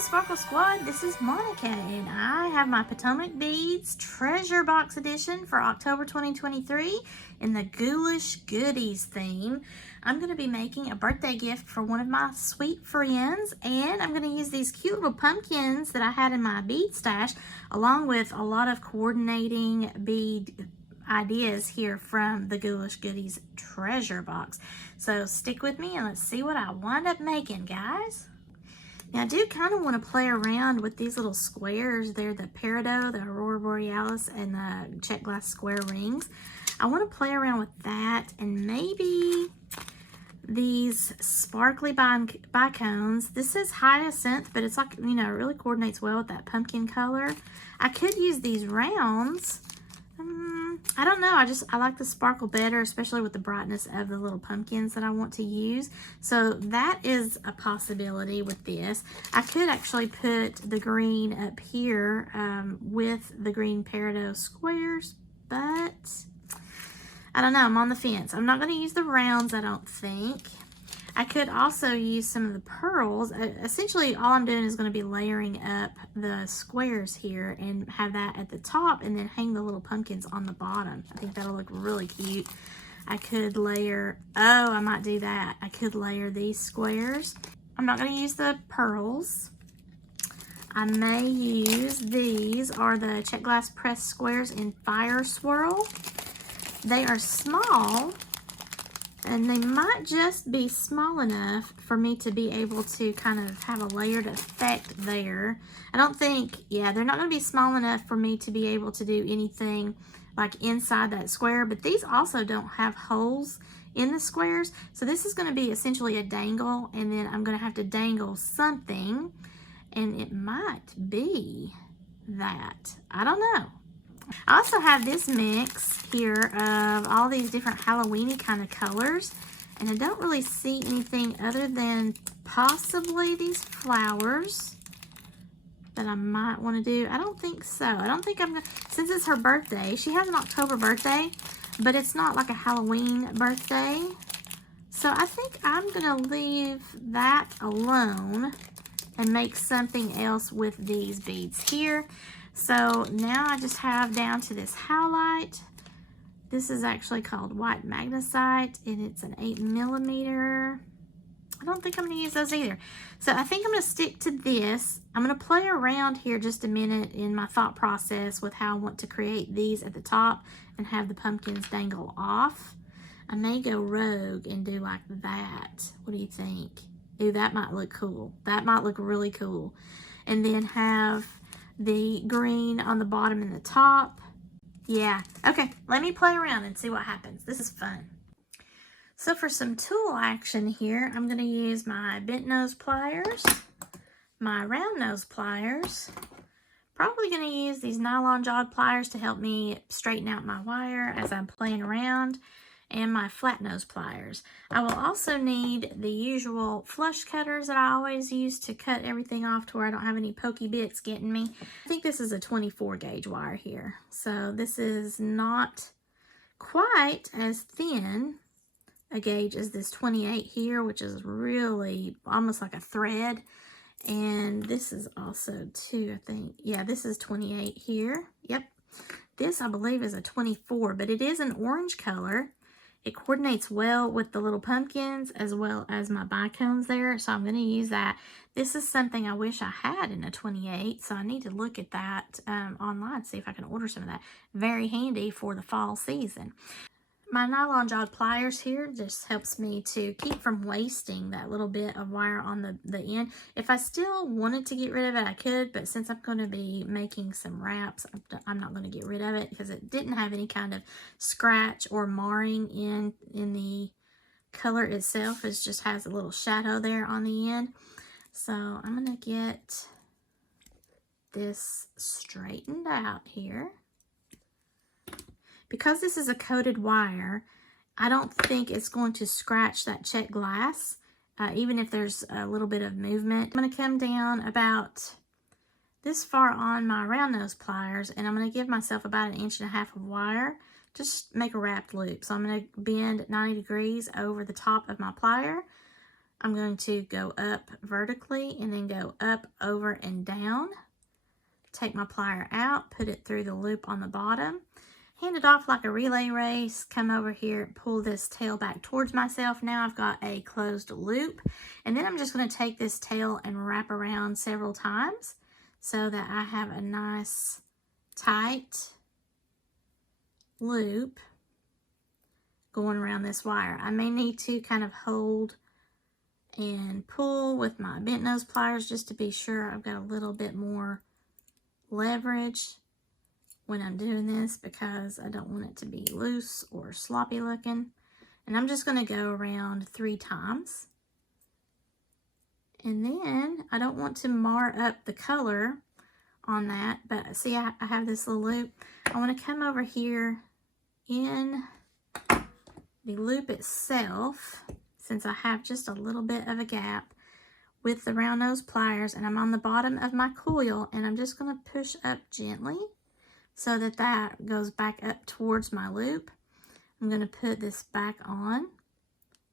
Sparkle Squad, this is Monica and I have my Potomac Beads Treasure Box Edition for October 2023 in the Ghoulish Goodies theme. I'm going to be making a birthday gift for one of my sweet friends, and I'm going to use these cute little pumpkins that I had in my bead stash along with a lot of coordinating bead ideas here from the Ghoulish Goodies Treasure Box. So stick with me and let's see what I wind up making, guys. Now, I do kind of want to play around with these little squares. They're the peridot, the aurora borealis, and the check glass square rings. I want to play around with that and maybe these sparkly bicones. This is hyacinth, but it's like, you know, it really coordinates well with that pumpkin color. I could use these rounds. I don't know. I like the sparkle better, especially with the brightness of the little pumpkins that I want to use. So that is a possibility with this. I could actually put the green up here with the green peridot squares, but I don't know. I'm on the fence. I'm not going to use the rounds, I don't think. I could also use some of the pearls. Essentially, all I'm doing is going to be layering up the squares here and have that at the top and then hang the little pumpkins on the bottom. I think that'll look really cute. I could layer, I might do that. I could layer these squares. I'm not going to use the pearls. I may use these are the check glass pressed squares in Fire Swirl. They are small, and they might just be small enough for me to be able to kind of have a layered effect there. I don't think, yeah, they're not going to be small enough for me to be able to do anything like inside that square, but these also don't have holes in the squares. So this is going to be essentially a dangle, and then I'm going to have to dangle something, and it might be that. I don't know. I also have this mix here of all these different Halloween-y kind of colors, and I don't really see anything other than possibly these flowers that I might want to do. I don't think so. I don't think I'm gonna, since it's her birthday, she has an October birthday, but it's not like a Halloween birthday. So I think I'm gonna leave that alone and make something else with these beads here. So now I just have down to this howlite. This is actually called white magnesite, and it's an 8mm. I don't think I'm going to use those either. So I think I'm going to stick to this. I'm going to play around here just a minute in my thought process with how I want to create these at the top and have the pumpkins dangle off. I may go rogue and do like that. What do you think? Ooh, that might look cool. That might look really cool. And then have the green on the bottom and the top. Yeah, okay, let me play around and see what happens. This is fun. So for some tool action here, I'm gonna use my bent nose pliers, my round nose pliers, probably gonna use these nylon jawed pliers to help me straighten out my wire as I'm playing around, and my flat nose pliers. I will also need the usual flush cutters that I always use to cut everything off to where I don't have any pokey bits getting me. I think this is a 24 gauge wire here. So this is not quite as thin a gauge as this 28 here, which is really almost like a thread. And this is also too, I think. Yeah, this is 28 here. Yep. This I believe is a 24, but it is an orange color. It coordinates well with the little pumpkins as well as my bicones there, so I'm going to use that. This is something I wish I had in a 28, so I need to look at that online, see if I can order some of that. Very handy for the fall season. My nylon jawed pliers here just helps me to keep from wasting that little bit of wire on the end. If I still wanted to get rid of it, I could, but since I'm going to be making some wraps, I'm not going to get rid of it because it didn't have any kind of scratch or marring in the color itself. It just has a little shadow there on the end. So I'm going to get this straightened out here. Because this is a coated wire, I don't think it's going to scratch that check glass, even if there's a little bit of movement. I'm going to come down about this far on my round nose pliers, and I'm going to give myself about 1.5 inches of wire. Just make a wrapped loop. So I'm going to bend 90 degrees over the top of my plier, I'm going to go up vertically and then go up, over, and down. Take my plier out, put it through the loop on the bottom, hand it off like a relay race, come over here, pull this tail back towards myself. Now I've got a closed loop, and then I'm just going to take this tail and wrap around several times so that I have a nice tight loop going around this wire. I may need to kind of hold and pull with my bent nose pliers just to be sure I've got a little bit more leverage when I'm doing this, because I don't want it to be loose or sloppy looking. And I'm just going to go around 3 times. And then I don't want to mar up the color on that, but see, I have this little loop. I want to come over here in the loop itself, since I have just a little bit of a gap, with the round nose pliers, and I'm on the bottom of my coil, and I'm just going to push up gently so that that goes back up towards my loop. I'm going to put this back on,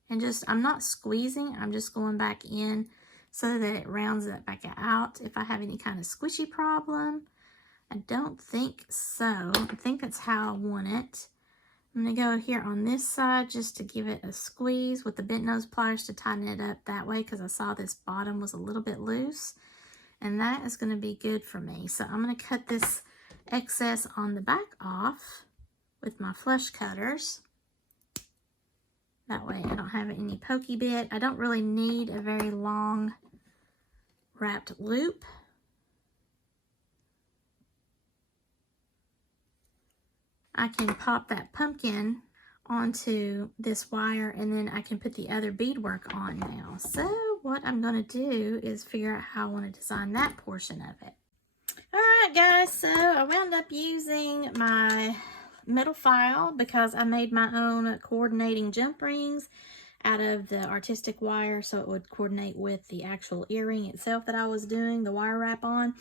and I'm not squeezing, I'm just going back in so that it rounds it back out. If I have any kind of squishy problem, I don't think so. I think that's how I want it. I'm going to go here on this side just to give it a squeeze with the bent nose pliers to tighten it up that way, because I saw this bottom was a little bit loose, and that is going to be good for me. So I'm going to cut this excess on the back off with my flush cutters. That way I don't have any pokey bit. I don't really need a very long wrapped loop. I can pop that pumpkin onto this wire, and then I can put the other beadwork on now. So what I'm going to do is figure out how I want to design that portion of it. Alright guys, so I wound up using my metal file because I made my own coordinating jump rings out of the artistic wire, so it would coordinate with the actual earring itself that I was doing the wire wrap on.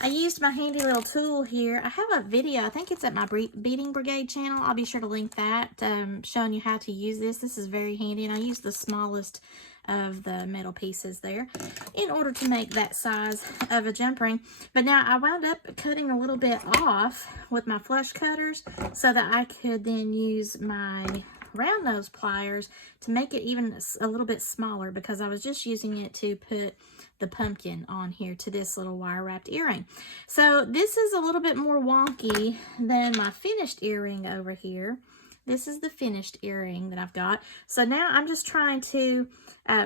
I used my handy little tool here. I have a video, I think it's at my Beading Brigade channel. I'll be sure to link that, showing you how to use this. This is very handy, and I used the smallest of the metal pieces there in order to make that size of a jump ring. But now I wound up cutting a little bit off with my flush cutters so that I could then use my round nose pliers to make it even a little bit smaller, because I was just using it to put the pumpkin on here to this little wire wrapped earring. So this is a little bit more wonky than my finished earring over here. This is the finished earring that I've got. So now I'm just trying to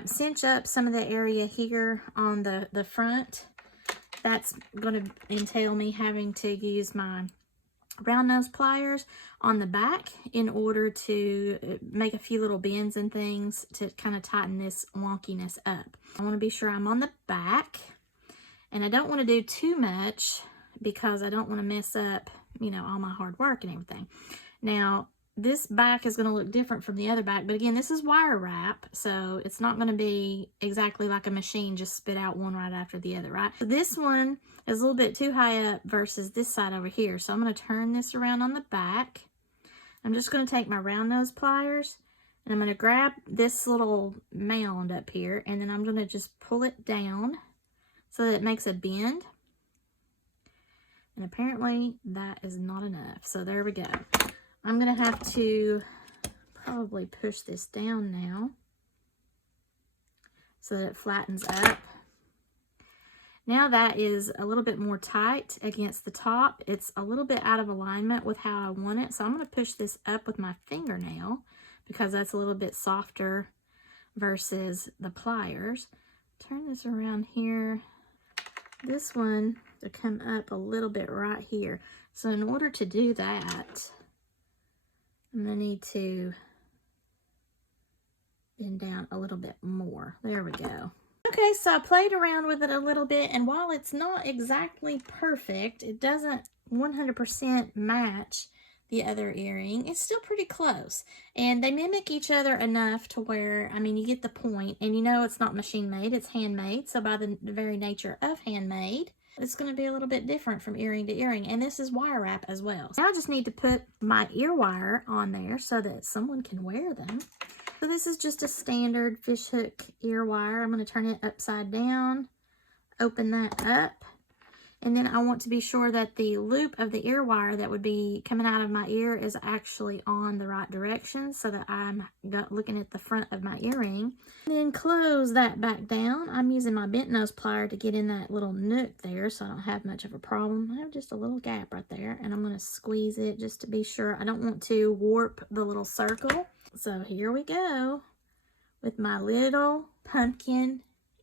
cinch up some of the area here on the front. That's going to entail me having to use my round nose pliers on the back in order to make a few little bends and things to kind of tighten this wonkiness up. I want to be sure I'm on the back, and I don't want to do too much because I don't want to mess up, you know, all my hard work and everything. Now, this back is going to look different from the other back, but again, this is wire wrap, so it's not going to be exactly like a machine just spit out one right after the other, right? So this one is a little bit too high up versus this side over here, so I'm going to turn this around on the back. I'm just going to take my round nose pliers, and I'm going to grab this little mound up here, and then I'm going to just pull it down so that it makes a bend. And apparently that is not enough, so there we go. I'm going to have to probably push this down now so that it flattens up. Now that is a little bit more tight against the top. It's a little bit out of alignment with how I want it. So I'm going to push this up with my fingernail because that's a little bit softer versus the pliers. Turn this around here. This one to come up a little bit right here. So in order to do that, I'm going to need to bend down a little bit more. There we go. Okay, so I played around with it a little bit, and while it's not exactly perfect, it doesn't 100% match the other earring. It's still pretty close, and they mimic each other enough to where, I mean, you get the point, and you know it's not machine made, it's handmade, so by the very nature of handmade, it's going to be a little bit different from earring to earring, and this is wire wrap as well. Now I just need to put my ear wire on there so that someone can wear them. So this is just a standard fishhook ear wire. I'm going to turn it upside down, open that up. And then I want to be sure that the loop of the ear wire that would be coming out of my ear is actually on the right direction so that I'm looking at the front of my earring. And then close that back down. I'm using my bent nose plier to get in that little nook there so I don't have much of a problem. I have just a little gap right there, and I'm going to squeeze it just to be sure. I don't want to warp the little circle. So here we go with my little pumpkin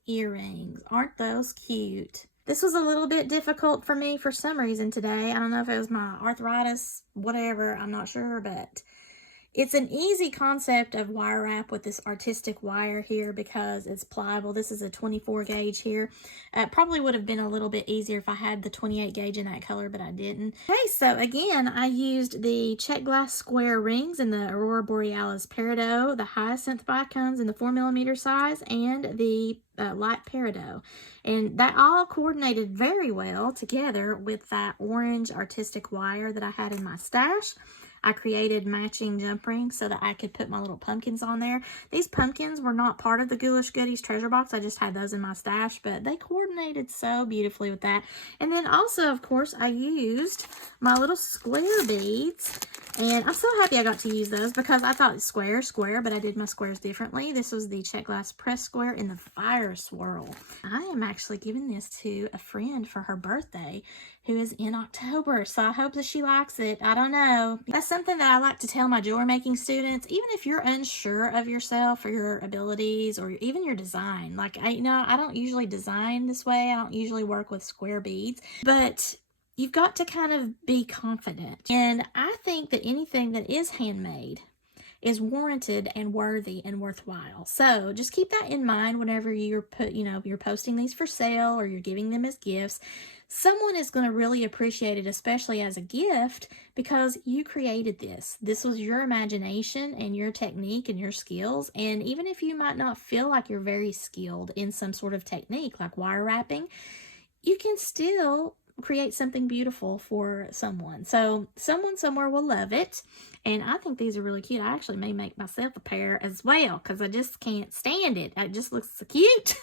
earrings. Aren't those cute? This was a little bit difficult for me for some reason today. I don't know if it was my arthritis, whatever, I'm not sure, but it's an easy concept of wire wrap with this artistic wire here because it's pliable. This is a 24 gauge here. It probably would have been a little bit easier if I had the 28 gauge in that color, but I didn't. Okay, so again, I used the check glass square rings in the Aurora Borealis Peridot, the hyacinth bicones in the 4mm size, and the light peridot. And that all coordinated very well together with that orange artistic wire that I had in my stash. I created matching jump rings so that I could put my little pumpkins on there. These pumpkins were not part of the Ghoulish Goodies treasure box. I just had those in my stash, but they coordinated so beautifully with that. And then also, of course, I used my little square beads. And I'm so happy I got to use those because I thought square, but I did my squares differently. This was the check glass press square in the fire swirl. I am actually giving this to a friend for her birthday who is in October, so I hope that she likes it. I don't know. That's something that I like to tell my jewelry making students. Even if you're unsure of yourself or your abilities or even your design, like I don't usually design this way. I don't usually work with square beads, but you've got to kind of be confident. And I think that anything that is handmade is warranted and worthy and worthwhile. So just keep that in mind whenever you're you're posting these for sale or you're giving them as gifts. Someone is going to really appreciate it, especially as a gift, because you created this. This was your imagination and your technique and your skills. And even if you might not feel like you're very skilled in some sort of technique like wire wrapping, you can still create something beautiful for someone. So someone somewhere will love it. And I think these are really cute. I actually may make myself a pair as well because I just can't stand it. It just looks so cute.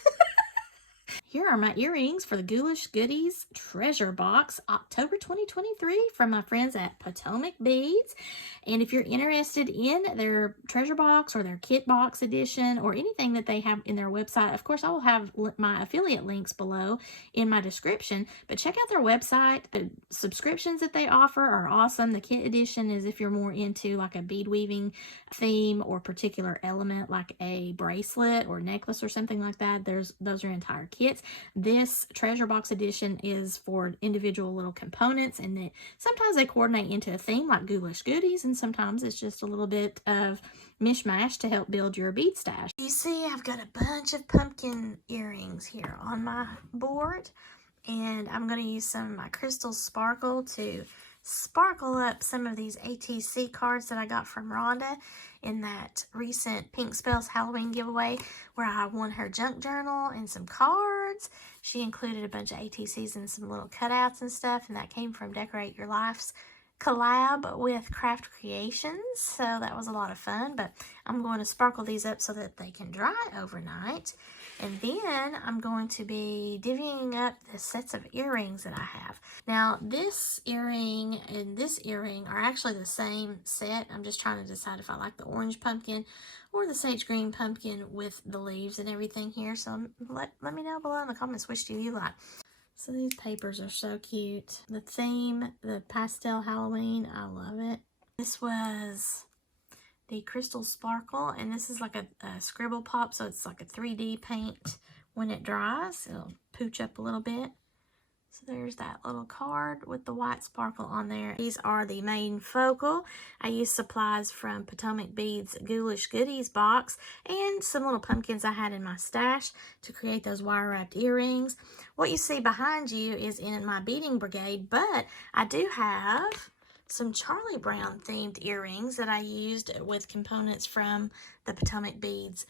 Here are my earrings for the Ghoulish Goodies Treasure Box, October 2023, from my friends at Potomac Beads. And if you're interested in their treasure box or their kit box edition or anything that they have in their website, of course, I will have my affiliate links below in my description. But check out their website. The subscriptions that they offer are awesome. The kit edition is if you're more into like a bead weaving theme or particular element like a bracelet or necklace or something like that. Those are entire kits. This treasure box edition is for individual little components, and that sometimes they coordinate into a theme like Ghoulish Goodies, and sometimes it's just a little bit of mishmash to help build your bead stash. You see, I've got a bunch of pumpkin earrings here on my board, and I'm going to use some of my crystal sparkle to sparkle up some of these ATC cards that I got from Rhonda in that recent Pink Spells Halloween giveaway where I won her junk journal and some cards. She included a bunch of ATCs and some little cutouts and stuff, and that came from Decorate Your Life's collab with Craft Creations, so that was a lot of fun. But I'm going to sparkle these up so that they can dry overnight, and then I'm going to be divvying up the sets of earrings that I have. Now this earring and this earring are actually the same set. I'm just trying to decide if I like the orange pumpkin or the sage green pumpkin with the leaves and everything here, so let me know below in the comments which do you like. So these papers are so cute. The theme, the pastel Halloween, I love it. This was the Crystal Sparkle, and this is like a scribble pop, so it's like a 3D paint. When it dries, it'll pooch up a little bit. So there's that little card with the white sparkle on there. These are the main focal. I used supplies from Potomac Beads Ghoulish Goodies box and some little pumpkins I had in my stash to create those wire wrapped earrings. What you see behind you is in my beading brigade, but I do have some Charlie Brown themed earrings that I used with components from the Potomac Beads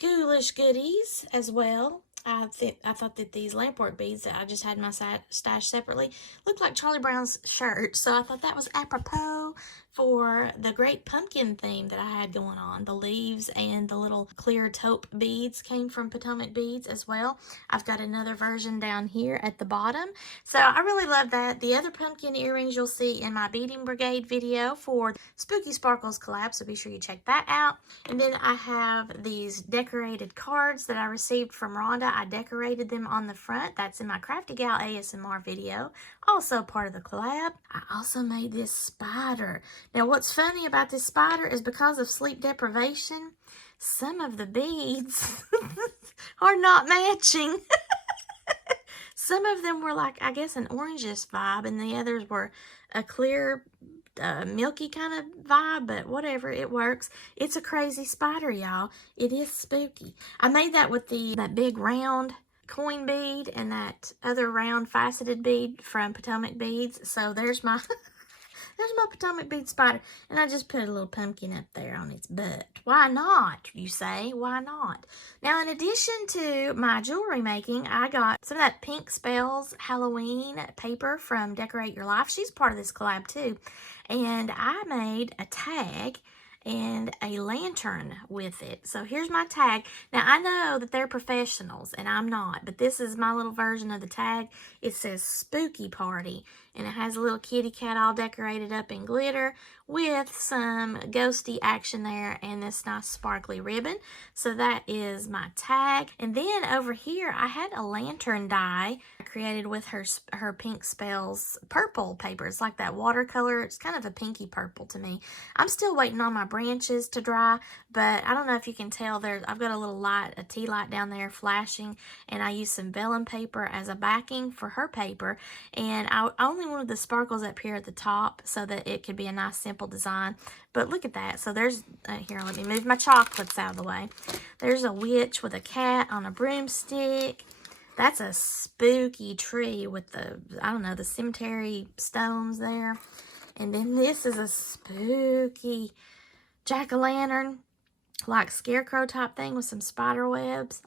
Ghoulish Goodies as well. I thought that these lampwork beads that I just had in my stash separately looked like Charlie Brown's shirt, so I thought that was apropos for the great pumpkin theme that I had going on. The leaves and the little clear taupe beads came from Potomac beads as well. I've got another version down here at the bottom. So I really love that. The other pumpkin earrings you'll see in my Beading Brigade video for Spooky Sparkles collab, so be sure you check that out. And then I have these decorated cards that I received from Rhonda. I decorated them on the front. That's in my Crafty Gal ASMR video, also part of the collab. I also made this spider. Now, what's funny about this spider is because of sleep deprivation, some of the beads are not matching. Some of them were like, I guess, an orangish vibe, and the others were a clear, milky kind of vibe, but whatever, it works. It's a crazy spider, y'all. It is spooky. I made that with that big round coin bead and that other round faceted bead from Potomac beads. So there's my there's my Potomac bead spider, and I just put a little pumpkin up there on its butt. Why not, you say? Why not? Now, in addition to my jewelry making, I got some of that Pink Spells Halloween paper from Decorate Your Life. She's part of this collab too. And I made a tag and a lantern with it. So here's my tag. Now, I know that they're professionals and I'm not, but this is my little version of the tag. It says Spooky Party, and it has a little kitty cat all decorated up in glitter with some ghosty action there and this nice sparkly ribbon. So that is my tag. And then over here, I had a lantern die I created with her Pink Spells purple paper. It's like that watercolor. It's kind of a pinky purple to me. I'm still waiting on my branches to dry, but I don't know if you can tell there. I've got a little light, a tea light down there flashing, and I used some vellum paper as a backing for her paper. And I only wanted the sparkles up here at the top so that it could be a nice simple design. But look at that. So there's, here, let me move my chocolates out of the way. There's a witch with a cat on a broomstick. That's a spooky tree with the, I don't know, the cemetery stones there. And then this is a spooky jack-o'-lantern, like scarecrow type thing with some spider webs.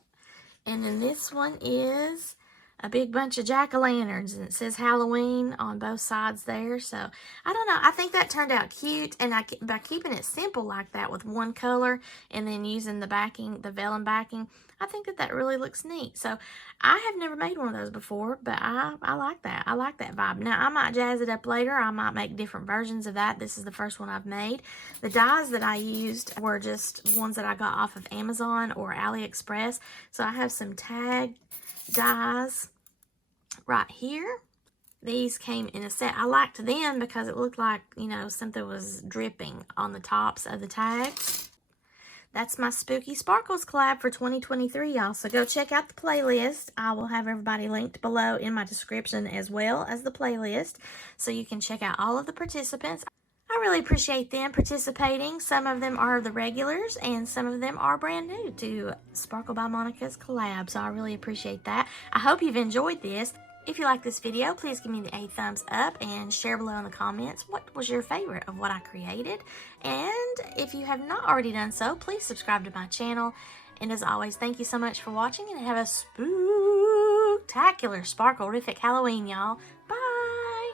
And then this one is a big bunch of jack-o'-lanterns, and it says Halloween on both sides there. So I don't know, I think that turned out cute, and by keeping it simple like that with one color and then using the backing, the vellum backing, I think that really looks neat. So I have never made one of those before, but I like that. I like that vibe. Now, I might jazz it up later. I might make different versions of that. This is the first one I've made. The dies that I used were just ones that I got off of Amazon or AliExpress. So I have some tag dies right here. These came in a set. I liked them because it looked like, you know, something was dripping on the tops of the tags. That's my Spooky Sparkles collab for 2023, y'all. So go check out the playlist. I will have everybody linked below in my description as well as the playlist, so you can check out all of the participants. I really appreciate them participating. Some of them are the regulars, and some of them are brand new to Sparkle by Monica's collab, so I really appreciate that. I hope you've enjoyed this. If you like this video, please give me a thumbs up and share below in the comments what was your favorite of what I created. And if you have not already done so, please subscribe to my channel. And as always, thank you so much for watching, and have a spooktacular, sparkle-rific Halloween, y'all. Bye!